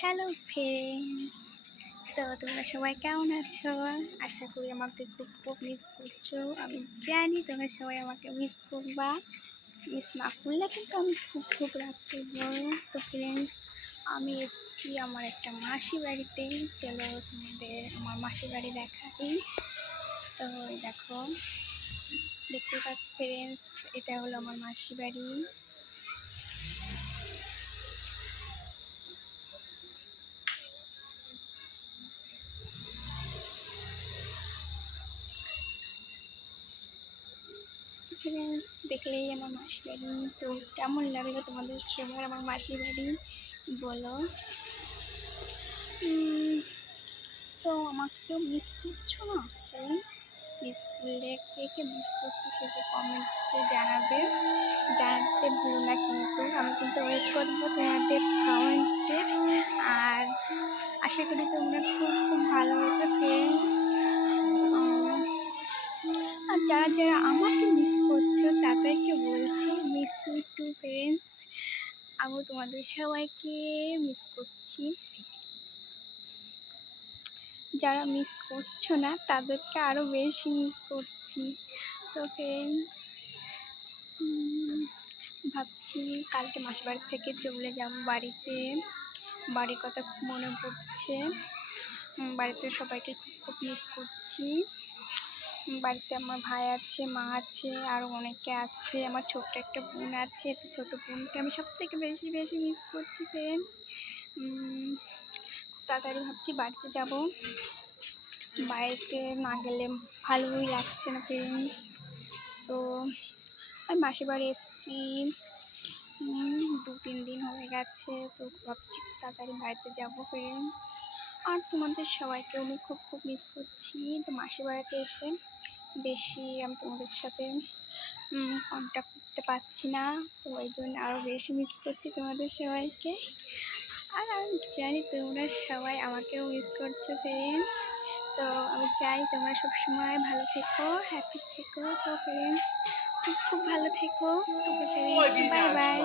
Hello friends তো তোমরা সবাই কেমন আছো? আশা করি আমাকে খুব খুব মিস করছ। আমি জানি তোমরা সবাই আমাকে মিস করবা। মিস না করলে কিন্তু আমি খুব খুব রাগ করব। তো ফ্রেন্ডস আমি এসেছি আমার একটা মাসি বাড়িতে। চলো তোমাদের আমার মাসি বাড়ি দেখাই। তো দেখো, দেখতে পাচ্ছি ফ্রেন্ডস এটা হলো আমার মাসি বাড়ি। ফ্রেন্ডস দেখলেই আমার মাসি বাড়ি। তো কেমন লাগল তোমাদের সবার আমার মাসি বাড়ি? বলো। তো আমাকে কেউ মিস করছ না ফ্রেন্ডস মিস করলে কে কে মিস করছে সেটা কমেন্টে জানাবে। জানাতে ভুলো না কিন্তু। আমি কিন্তু ওয়েট করব তোমাদের কমেন্টের আর আশা করি তোমরা খুব খুব ভালোবাসো ফ্রেন্ডস আর যারা যারা আমি তোমাদের সবাইকে মিস করছি। যারা মিস করছ না, তাদেরকে আরও বেশি মিস করছি। তো ভাবছি কালকে মাসির বাড়ি থেকে চলে যাব বাড়িতে। বাড়ির কথা খুব মনে পড়ছে। বাড়িতে সবাইকে খুব খুব মিস করছি। বাড়িতে আমার ভাই আছে, মা আছে আরও অনেকে আছে, আমার ছোট্ট একটা বোন আছে, তো ছোটো বোনকে আমি সব থেকে বেশি বেশি মিস করছি ফ্রেন্ডস খুব তাড়াতাড়ি ভাবছি বাড়িতে যাব। বাড়িতে না গেলে ভালোই লাগছে না ফ্রেন্ডস তো আমি মাসির বাড়ি এসেছি। দু তিন দিন হয়ে গেছে, তো ভাবছি তাড়াতাড়ি বাড়িতে যাব ফ্রেন্ডস আর তোমাদের সবাইকে আমি খুব খুব মিস করছি। তো মাসির বাড়িতে এসে বেশি আমি তোমাদের সাথে কন্ট্যাক্ট করতে পারছি না। তো ওই জন্য আরও বেশি মিস করছি তোমাদের সবাইকে। আর আমি জানি তোমরা সবাই আমাকেও মিস করছ ফ্রেন্ডস তো আমি চাই তোমরা সবসময় ভালো থেকো হ্যাপি থেকো, তো ফ্রেন্ডস খুব খুব ভালো থেকো। Bye bye